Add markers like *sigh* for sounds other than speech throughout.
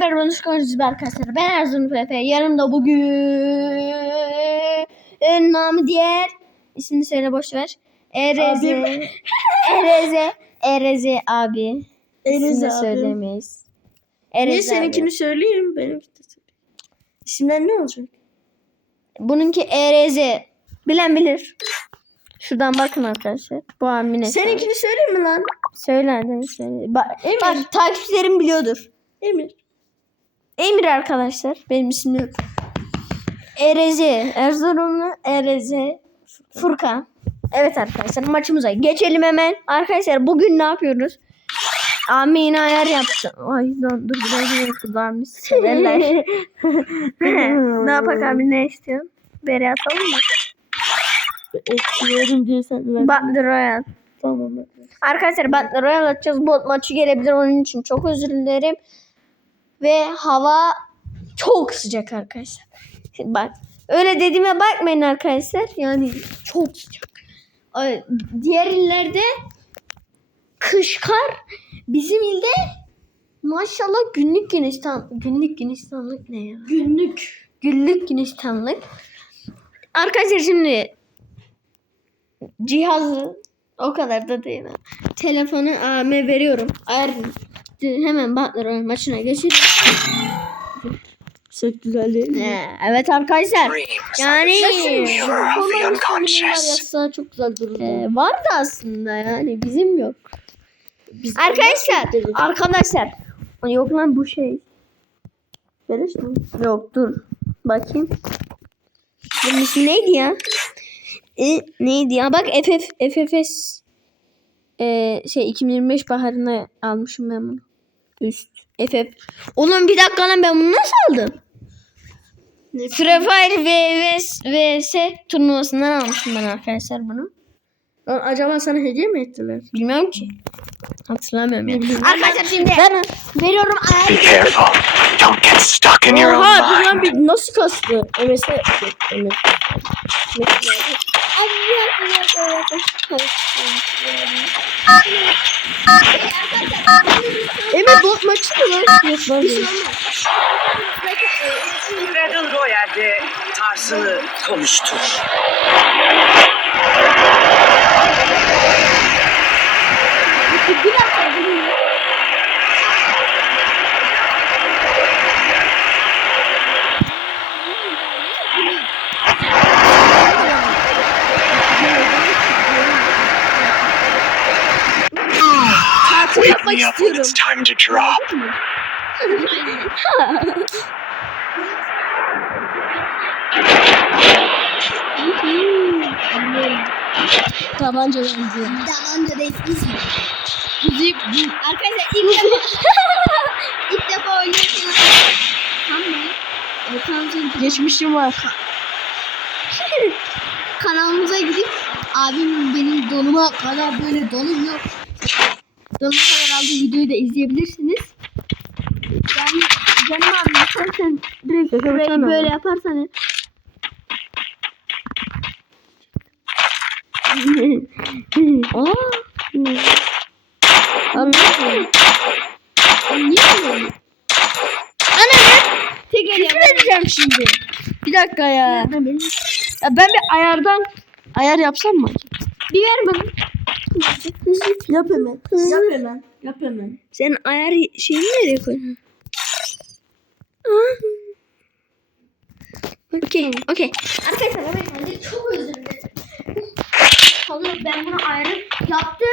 beraber konuşuyoruz arkadaşlar. Ben Erzurum Efe. Yanımda bugün namı diğer ismini söyle boş ver. Ereze. *laughs* Ereze. Ereze abi. Ereze abi. söylemeyiz. Niye Ereze seninkini abi. söyleyeyim benimki de söyleyeyim. İsimler ne olacak? Bununki Ereze. Bilen bilir. Şuradan bakın arkadaşlar. Bu hesabı. Seninkini söyleyeyim mi lan? Söyle hadi söyle. Bak, Emir. bak takipçilerim biliyordur. Emir. Emir arkadaşlar. Benim ismim yok. Ereze. Erzurumlu Ereze. Furkan. Evet arkadaşlar maçımıza geçelim hemen. Arkadaşlar bugün ne yapıyoruz? Ami yine ayar yaptı. Ay dur dur biraz yoktu varmış. Severler. *laughs* ne yapak abi ne istiyorsun? Beri atalım mı? Ekliyorum diye sen ver. Battle Royale. Tamam. Arkadaşlar Battle Royale atacağız. Bot maçı gelebilir onun için çok özür dilerim. Ve hava çok sıcak arkadaşlar. Şimdi bak öyle dediğime bakmayın arkadaşlar. Yani çok sıcak. Diğer illerde kış kar. Bizim ilde maşallah günlük güneşten günlük güneştenlik ne ya? Günlük. Günlük güneştenlik. Arkadaşlar şimdi cihazı o kadar da değil. ha. Telefonu abime veriyorum. Ayar hemen Butler oyun maçına geçelim. Çok güzel değil mi? Ee, evet arkadaşlar. Yani çok güzel durur. e, vardı aslında yani bizim yok. Biz Arkadaşlar, arkadaşlar. Yok lan bu şey. Beleş mi? Yok dur. Bakayım. Bunun ismi neydi ya? E, neydi ya? Bak FF, FFS e, şey 2025 baharına almışım ben bunu. Üst. FF. Oğlum bir dakika lan ben bunu nasıl aldım? Free Fire VS, VS turnuvasından almışım ben arkadaşlar bunu. Lan acaba sana hediye mi ettiler? Bilmiyorum ki. Hatırlamıyorum ya. Bilmiyorum. Arkadaşlar şimdi ben veriyorum Be careful. Don't get stuck in your own Oha mind. lan bir nasıl kastı? MS'e Emir. Emir bot maçı mı lan? Yok lan değil. Battle Royale'de tarzını konuştur. Tatil Wake yapmak me up when istiyorum. it's time to drop. Tabanca benziyor. Tabanca reis Müzik. Arkadaşlar ilk defa ilk defa oynuyorsunuz. Tamam. Geçmişim var. Kanalımıza gidip abim benim donuma kadar böyle donum kadar aldığı videoyu da izleyebilirsiniz. Yani canım abim sen sen direkt burayı böyle yaparsan *laughs* Aa. Anladım. niye böyle? Ana tek el Küfür edeceğim şimdi. Bir dakika ya. Ya ben bir ayardan ayar yapsam mı? Bir ver bana. Yap hemen. Yap hemen. Yap hemen. Sen ayar şeyini nereye koydun? Okey, okey. Arkadaşlar geldi. Çok özür dilerim. Kalıyor. Ben bunu ayarı yaptım.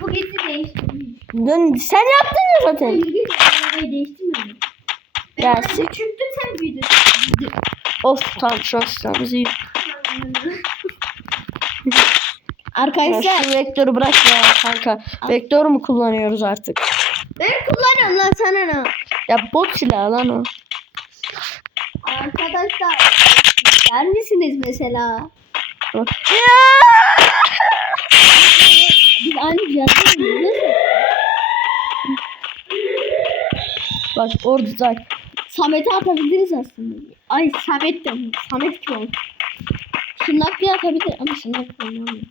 Bu gece değiştirdim. Dön, sen yaptın ya zaten. İlginç. Ayarı değiştirmedim. Ben Ya sen- büyüdün. Of tamam şu an sıramız iyi. Ya Arkadaşlar şu vektörü bırak ya kanka. Vektör mü kullanıyoruz artık? ben kullanıyorum lan sana ne? Ya bot silahı lan o. Arkadaşlar der misiniz mesela? Bak. Biz aynı yerde miyiz? Bak orada bak. Samet'e atabiliriz aslında. Ay Samet de Samet kim oldu? Şırnaklı'ya atabilir ama Şırnaklı oynamıyor.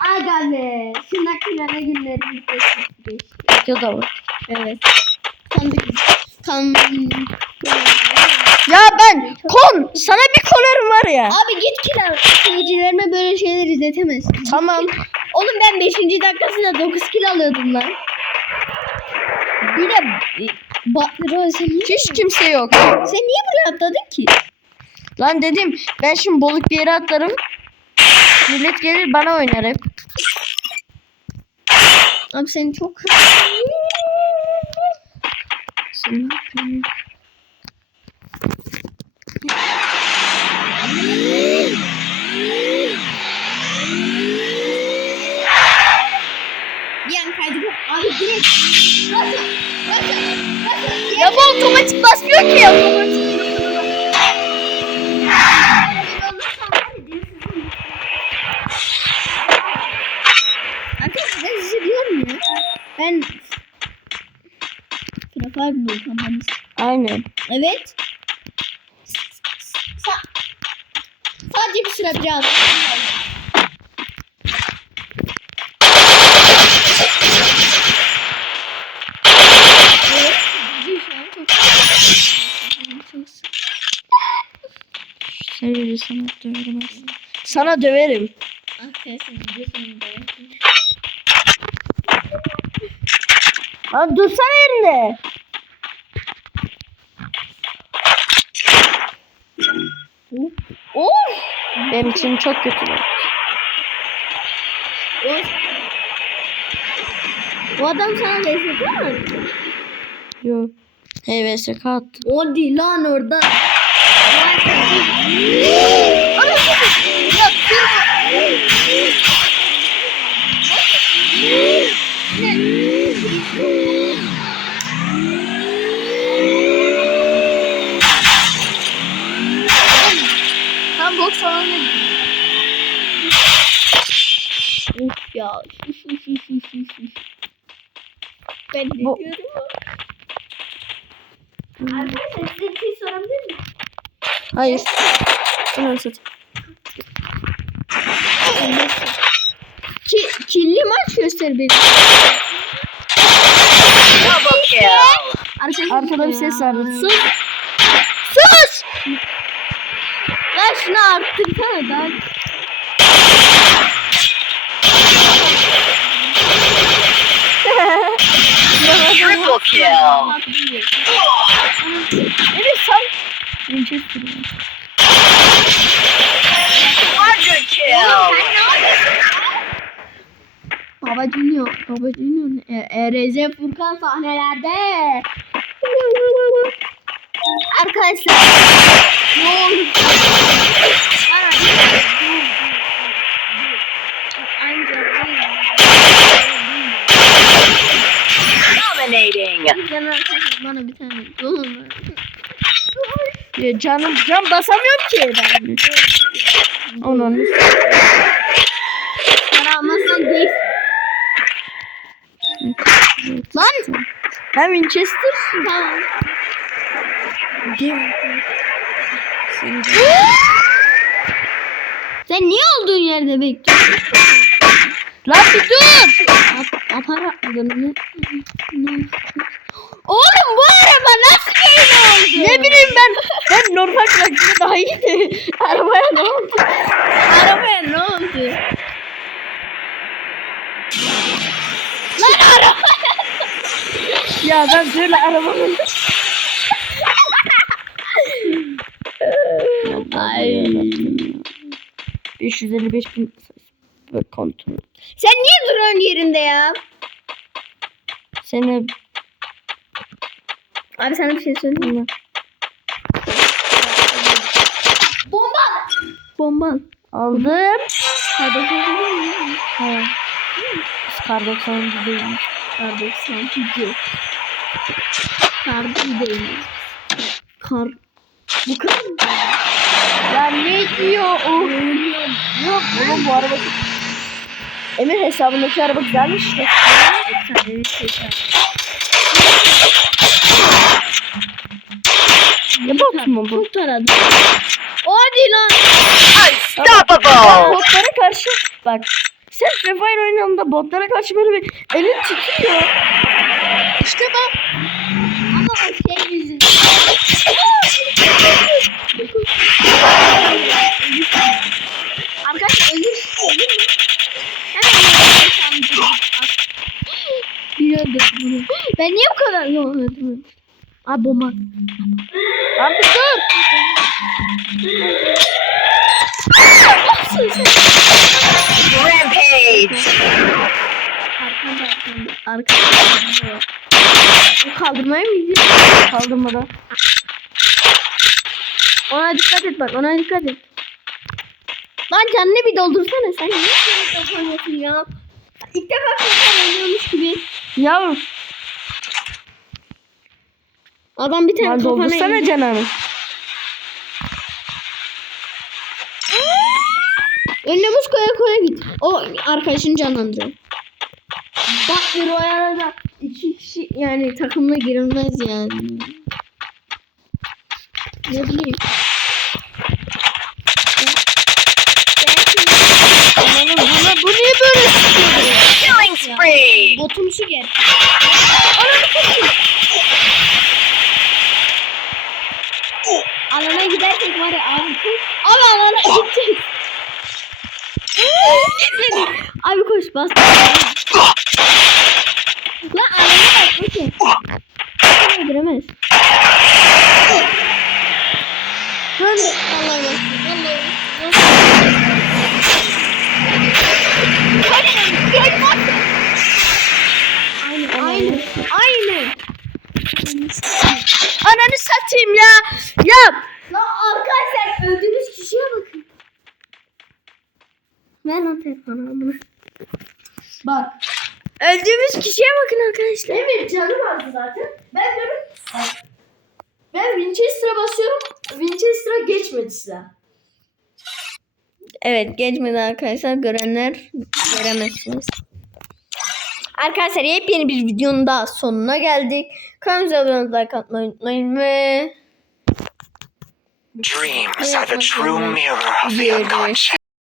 Aga be. Şırnaklı'ya ne günlerimiz geçti. da var. Evet. Sandık. Kan. Ya ben kon sana bir kolarım var ya. Abi git kiral. Seyircilerime böyle şeyler izletemezsin. Tamam. Oğlum ben 5. dakikasında 9 kilo alıyordum lan. Bir de Butler sen niye, Hiç kimse yok. sen niye buraya atladın ki? Lan dedim ben şimdi balık bir yere atlarım. Millet gelir bana oynar hep. Abi sen çok Sen ne yapıyorsun? bir an kaydı. Abi direkt. Nasıl? Nasıl? Nasıl? Ya bu otomatik basmıyor ki ya. Arkadaşlar Frafar bu kampanyası. Aynen. Evet. Sa sadece bir sıra biraz. Seni sana döverim. Sana döverim. Lan dursana yerinde. Of! Benim için çok kötü. Of! Bu adam sana lezzet mi? Yok. HVSK attı. O değil lan orada. *laughs* Tam boks falan Of ya. ben de Bu- diyorum. Arkadaşlar size bir şey sorabilir miyim? Hayır. Bunu. Ki, kirli maç göster beni. Double kill. Arkadaşlar, Arkada bir ses vardı. Sus. Ver şunu arttırsana. Triple kill. Evet sen. Winchester. Baba Junior. Baba Junior. E, ERZ Furkan sahnelerde. Arkadaşlar. Ne oldu? Bana Dominating. Bana bir tane dolun. Ya canım can basamıyorum ki ben. Onun. Para almazsan değil. Lan. Ben Winchester. Tamam. Sen niye olduğun yerde bekliyorsun? Lan bir dur. Ap- Apara ne? ne- Oğlum bu araba nasıl böyle oldu? Ne bileyim ben. Ben normal traktörü daha iyiydi. Arabaya ne oldu? Arabaya ne oldu? Lan araba. Ya ben böyle arabanın. Ay. 555 bin kontrol. Sen niye duruyorsun yerinde ya? Seni Abi sana bir şey söyleyeyim mi? Bomba. Bomba. aldım. Hadi. Ha. Kar 90 değil. Kar 92. Kar değil. Kar. Bu kar mı? Ya ne diyor o? Yok oğlum bu araba Emir hesabındaki araba güzelmiş. Ne bakayım o bu? Çok taradı. O hadi lan. Unstoppable. Botlara karşı bak. Sen Free Fire oynadığında botlara karşı böyle bir elin titriyor. İşte bak. Ama şey yüzünden. Öldürüyorum? Abi bomba. Abi dur. Rampage. Arkanda arkanda. Arkanda. Bu kaldırmaya mı gidiyor? Kaldırmadan. Ona dikkat et bak ona dikkat et. Lan canını bir doldursana sen böyle yapıyorsun ya? İlk defa korkan oynuyormuş gibi. Yavrum. Adam bir tane Lan kafana doldursana canını. Önüne buz koya koya git. O arkadaşını canlandırıyor. Bak bir o arada iki kişi yani takımla girilmez yani. Ne bileyim. Ananı buna bu niye böyle sıkıyor? Killing spree. Botumsu gel. Alana gidersek var ya abi. Abi alana gideceğiz. Gitmedi. abi koş bas. Lan alana bak bakın. Öldüremez. Dön. Vallahi bak. Vallahi Aynen, aynen, aynen. Ananı satayım ya. Ya. Lan arkadaşlar öldüğümüz kişiye bakın. Ver lan telefonu bunu. Bak. Öldüğümüz kişiye bakın arkadaşlar. Emir canı vardı zaten. Ben diyorum. Ben Winchester'a basıyorum. Winchester'a geçmedi silah. Evet geçmedi arkadaşlar. Görenler göremezsiniz. Arkadaşlar yepyeni bir videonun daha sonuna geldik. Kanalımıza abone olmayı, like atmayı unutmayın ve Dreams are the true uh, mirror of the unconscious.